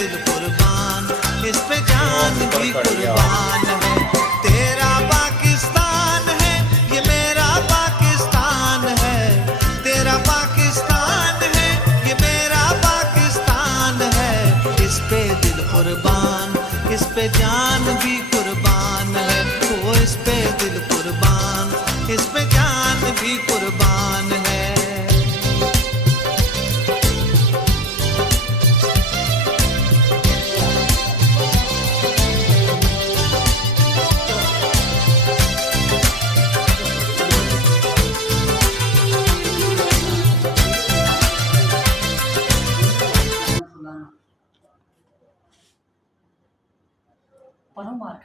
दिल कुर्बान, इस पे जान भी कुर्बान है। तेरा पाकिस्तान है, ये मेरा पाकिस्तान है। तेरा पाकिस्तान है, ये मेरा पाकिस्तान है। इस पे दिल कुर्बान, इस पे जान भी कुर्बान है। वो इस पे दिल कुर्बान, इस पे जान भी कुर्बान है। परम मार्क